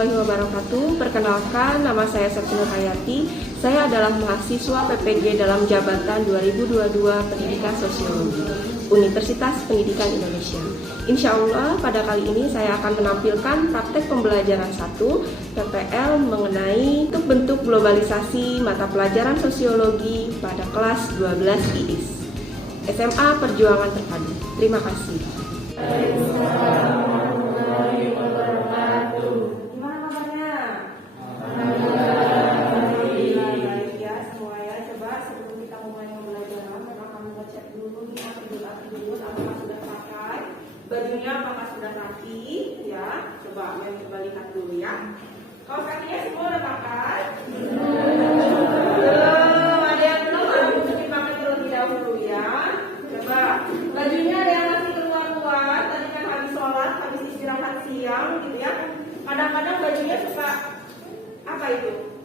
warahmatullahi wabarakatuh. Perkenalkan, nama saya Septinur Hayati. Saya adalah mahasiswa PPG dalam jabatan 2022 Pendidikan Sosiologi, Universitas Pendidikan Indonesia. Insya Allah pada kali ini saya akan menampilkan praktek pembelajaran 1 PPL mengenai bentuk globalisasi mata pelajaran sosiologi pada kelas 12 IIS SMA Perjuangan Terpadu. Terima kasih. Bajunya apakah sudah rapi? Ya, coba coba lihat dulu ya. Kaos kakinya semua udah pakai? Ada yang belum? Harus dipakai terlebih dahulu ya. Coba bajunya ada yang masih keluar-keluar. Tadi kan habis sholat, habis istirahat siang gitu ya. Kadang-kadang bajunya suka apa itu?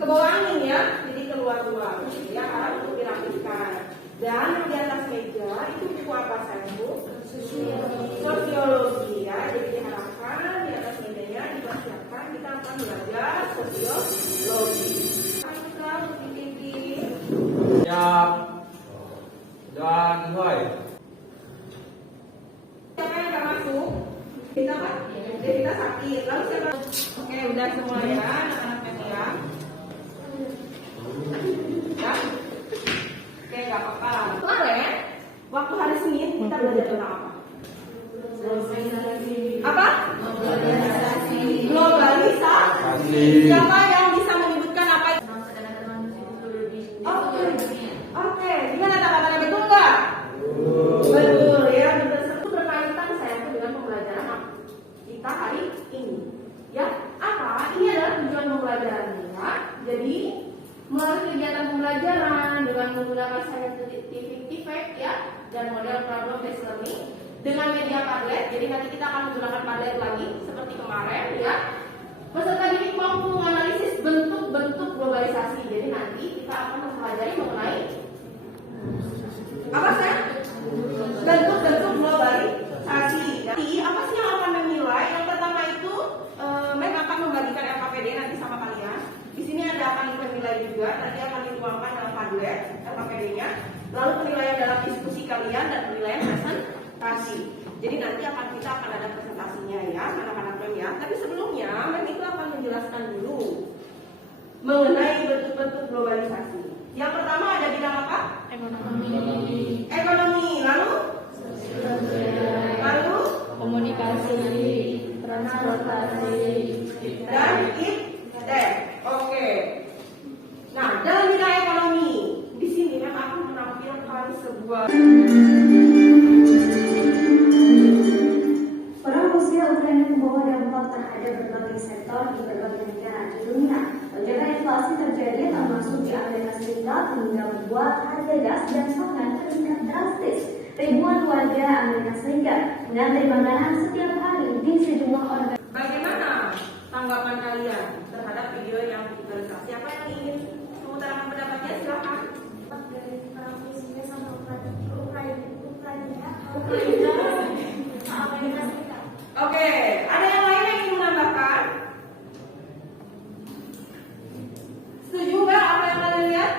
Kebawa angin ya, jadi keluar-keluar. Gitu ya, harus untuk dirapikan. Dan di atas meja itu buku apa saya Bu? Sosiologi ya. Jadi diharapkan di atas mejanya dipersiapkan kita akan belajar sosiologi. Kita titik. Siap. Dan mulai. Siapa yang nggak masuk? Kita kan? Jadi kita sakit. Lalu siapa? Oke, udah semua ya anak-anaknya ya. Ya. Oke, nggak apa-apa. Kemarin waktu hari Senin kita belajar tentang apa? Apa? Globalisasi. Siapa yang bisa menyebutkan apa itu? Oke. Gimana tanggapannya, betul nggak? Betul ya. Betul. Berkaitan saya dengan pembelajaran kita hari ini. Ya, apa? Ini adalah tujuan pembelajarannya. Jadi melalui kegiatan pembelajaran dengan menggunakan scientific effect ya dan model problem based learning dengan media Padlet. Jadi nanti kita akan menggunakan Padlet lagi seperti kemarin ya. Peserta didik mampu menganalisis bentuk-bentuk globalisasi. Jadi nanti kita akan mempelajari mengenai apa sih? Bentuk-bentuk globalisasi. Jadi apa sih yang akan menilai? Yang pertama itu mereka akan membagikan LKPD nanti sama kalian. Di sini ada akan penilai juga, nanti akan dituangkan dalam Padlet LKPD-nya. Lalu penilaian dalam diskusi kalian dan penilaian presentasi. Jadi nanti kita akan ada presentasinya ya, anak-anak mem ya. Tapi sebelumnya mem itu akan menjelaskan dulu mengenai bentuk-bentuk globalisasi. Yang pertama ada bidang apa? Ekonomi. Lalu komunikasi, transportasi, dan iptek. Oke. Nah, dalam bidang ekonomi, di sini yang akan menampilkan sebuah Perang Rusia Ukraina membawa dampak terhadap berbagai sektor di berbagai negara di dunia. Lonjakan inflasi terjadi termasuk di Amerika Serikat hingga membuat harga gas dan pangan meningkat drastis. Ribuan warga Amerika Serikat mengantri makanan setiap hari di sejumlah organisasi. Bagaimana tanggapan kalian terhadap video yang digitalisasi? Siapa yang ingin mengutarakan pendapatnya? Silakan. Dari perang Rusia sama Ukraina, Amerika Serikat. Oke, ada yang lain yang ingin menambahkan? Setuju nggak apa yang kalian lihat?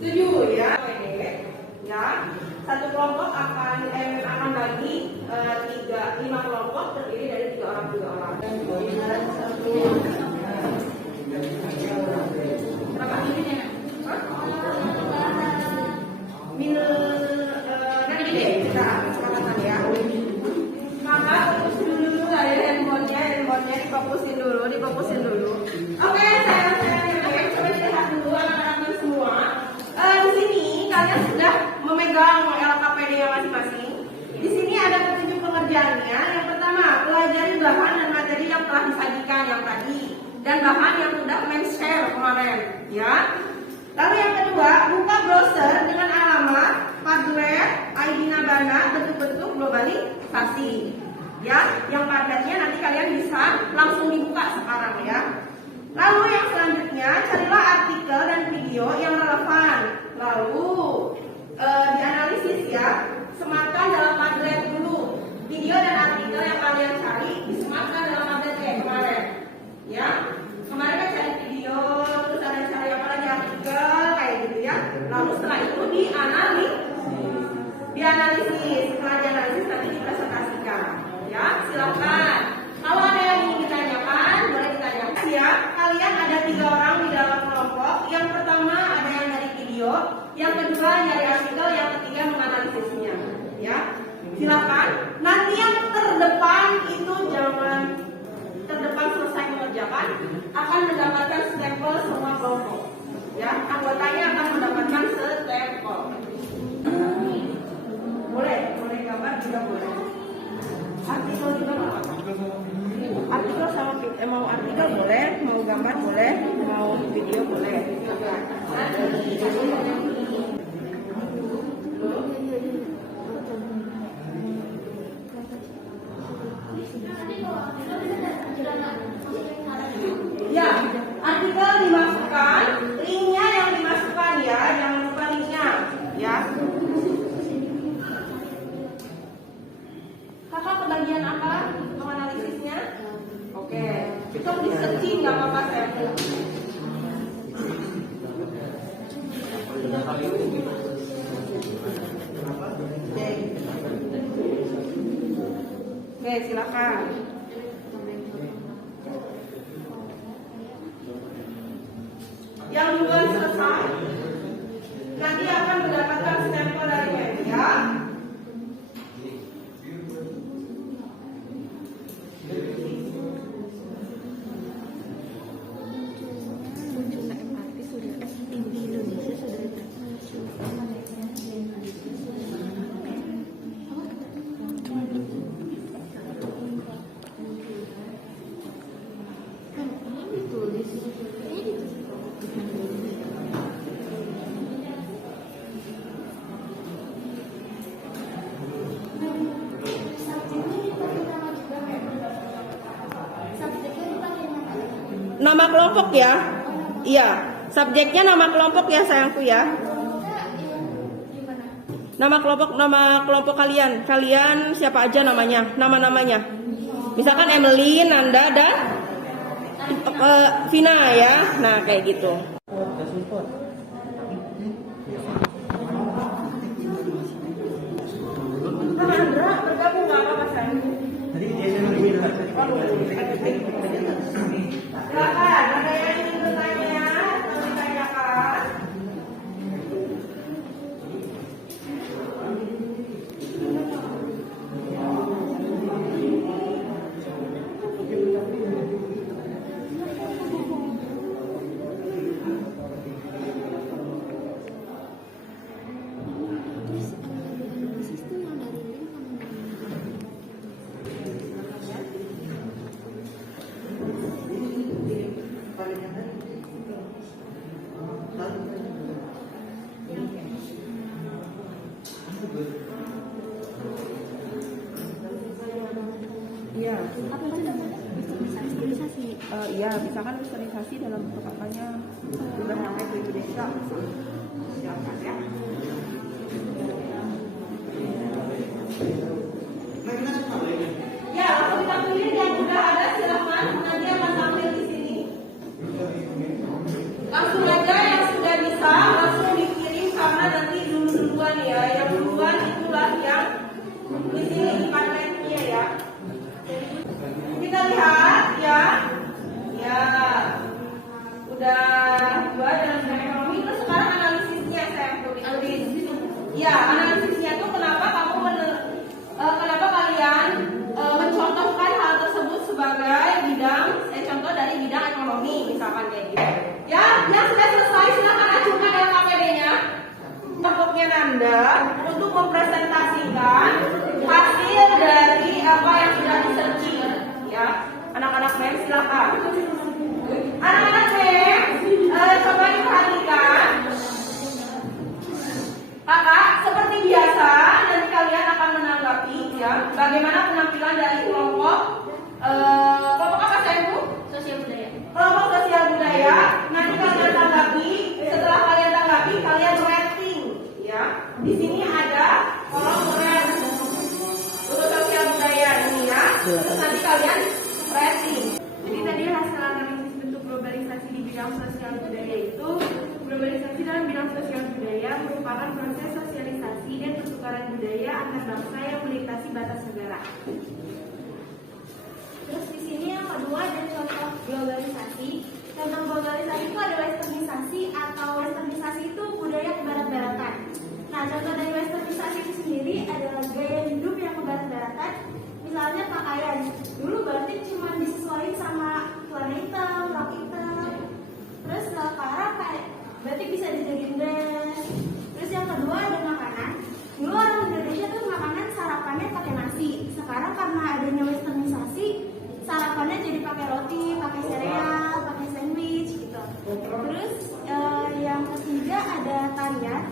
Setuju ya. Oke, ya. Satu kelompok akan bagi 5 kelompok terdiri dari 3 orang. Berapa minutnya? Nanti deh kita katakan ya. Maka fokusin dulu dari handphonenya difokusin dulu. Oke, saya coba lihat dulu anak-anak semua. Di sini kalian sudah memegang LKPD-nya masing-masing. Di sini ada petunjuk pengerjaannya. Yang pertama, pelajari bahan dan materi yang telah disajikan yang tadi dan bahan yang sudah men-share kemarin, ya. Lalu yang kedua, buka browser dengan alamat Padlet ID Nabana bentuk-bentuk globalisasi. Ya, yang Padletnya nanti kalian bisa langsung dibuka sekarang ya. Lalu yang selanjutnya, carilah artikel dan video yang relevan. Lalu dianalisis ya, sematkan dalam Padlet dulu. Video dan artikel yang kalian cari disematkan dalam Padlet kayak kemarin. ya. Lalu setelah itu dianalisis. Setelah dianalisis nanti dipresentasikan. Ya, silakan. Kalau ada yang ingin ditanyakan, boleh ditanyakan. Ya, kalian ada 3 orang di dalam kelompok. Yang pertama ada yang dari video, yang kedua dari artikel, yang ketiga menganalisisnya. Ya, silakan. Nanti yang terdepan itu jangan terdepan selesai mengerjakan akan mendapatkan stempel semua kelompok. Ya, anggotanya akan mendapatkan stempel. Boleh gambar juga boleh. Artikel juga boleh. Artikel sama mau artikel boleh, mau gambar boleh, mau video boleh. Ya, artikel dimasukkan, linknya yang dimasukkan ya, jangan lupa linknya, ya. Kakak kebagian apa? Menganalisisnya? Oke, itu di searching nggak apa-apa saya. Oke, silakan. Yang duluan selesai nanti akan mendapatkan stempel dari media. Nama kelompok ya. Iya, subjeknya nama kelompok ya sayangku ya. Nama kelompok kalian. Kalian siapa aja namanya? Nama-namanya. Misalkan Emily, Nanda dan Vina ya. Nah, kayak gitu. Andra bergabung nggak apa-apa sayang. Silakan, ada yang ingin bertanya atau ditanyakan? Iya. Iya, misalkan sterilisasi dalam bentuk apanya sudah sampai ke Indonesia. Silakan ya. Ya, langsung kita pilih yang sudah ada silakan nanti akan tampil di sini. Langsung aja yang sudah bisa langsung dikirim karena nanti duluan ya. Yang duluan itulah yang di sini patennya ya. Kita lihat ya. Ya. Udah 2 dalam bidang ekonomi, terus sekarang dalam bidang sosial budaya merupakan proses sosialisasi dan pertukaran budaya antar bangsa yang melintasi batas negara. Terus di sini yang kedua ada contoh globalisasi. Contoh globalisasi itu ada westernisasi atau westernisasi itu budaya kebarat-baratan. Nah, contoh dari westernisasi itu sendiri adalah gaya hidup yang kebarat-baratan. Misalnya pakaian. Dulu batik cuma disesuaikan sama celana hitam, rok hitam. Terus sekarang kayak batik bisa dijadiin dress. Terus yang kedua ada makanan. Dulu orang Indonesia tuh makanan sarapannya pakai nasi. Sekarang karena adanya westernisasi, sarapannya jadi pakai roti, pakai sereal, pakai sandwich gitu. Terus yang ketiga ada tarian.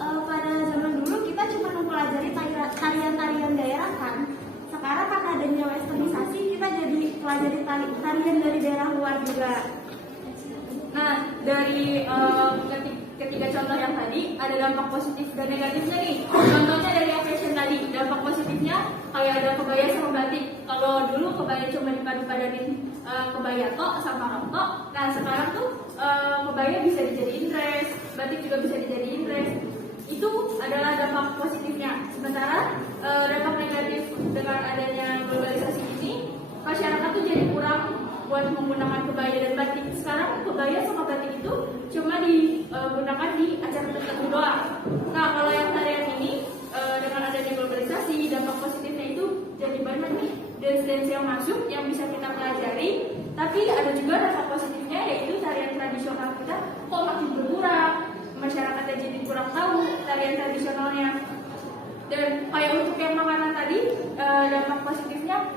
Pada zaman dulu kita cuma mempelajari tarian-tarian daerah kan. Sekarang karena adanya westernisasi, kita jadi pelajari tarian dari daerah luar juga. Nah, dari ketiga contoh yang tadi ada dampak positif dan negatifnya nih. Contohnya dari yang fashion tadi, dampak positifnya kayak ada kebaya sama batik. Kalau dulu kebaya cuma dipadu-padanin kebaya tok sama rok tok. Nah, sekarang tuh kebaya bisa dijadiin dress, batik juga bisa dijadiin dress. Itu adalah dampak positifnya. Sementara dampak negatif dengan adanya globalisasi ini, masyarakat tuh jadi kurang buat menggunakan kebaya dan batik. Sekarang kebaya sama batik itu cuma digunakan di acara tertentu doang. Nah, kalau yang tarian ini dengan adanya globalisasi, dampak positifnya itu jadi banyak nih dance-dance yang masuk yang bisa kita pelajari. Tapi ada juga dampak positifnya, yaitu tarian tradisional kita kok makin berkurang. Masyarakatnya jadi kurang tahu tarian tradisionalnya. Dan kayak untuk yang makanan tadi, dampak positifnya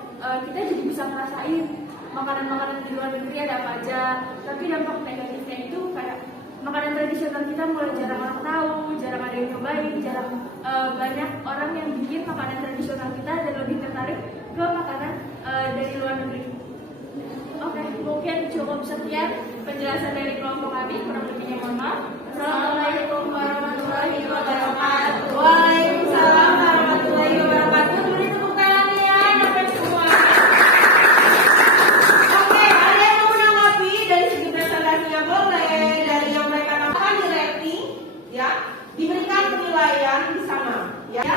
kita jadi bisa ngerasain makanan-makanan di luar negeri ada apa aja. Tapi dampak negatifnya itu kayak makanan tradisional kita mulai jarang orang tahu, jarang ada yang nyobain, jarang banyak orang yang bikin makanan tradisional kita dan lebih tertarik ke makanan dari luar negeri. Oke, mungkin cukup sekian penjelasan dari kelompok kami. Kurang lebihnya mohon maaf. Assalamualaikum warahmatullahi wabarakatuh. Waalaikumsalam warahmatullahi wabarakatuh. Beri tepuk tangan ya, sampai semua. Oke, ada yang mau menanggapi dari segi presentasinya boleh, dari yang mereka akan di rating, ya, diberikan penilaian di sana, ya.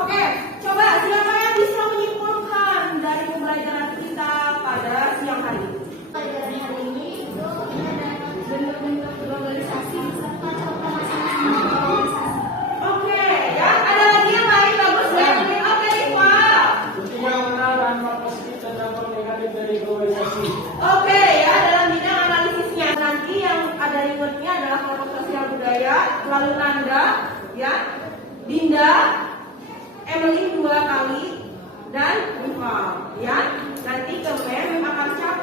Oke, coba siapa yang bisa menyimpulkan dari pembelajaran kita pada siang hari ini? Pelajaran hari ini itu ada bentuk-bentuk globalisasi serta contoh masing-masing globalisasi. Oke, ya, ada lagi yang lain bagus ya. Oke, Iqbal. Yang mana dampak positif dan dampak negatif dari globalisasi? Oke, ya, dalam bidang analisisnya nanti yang ada rewardnya adalah kelompok sosial budaya, lalu Nanda, ya, Dinda, Emily 2 kali, dan Iqbal, ya. Nanti kemudian akan cap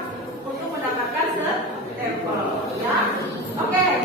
untuk mendapatkan stempel, ya. Oke.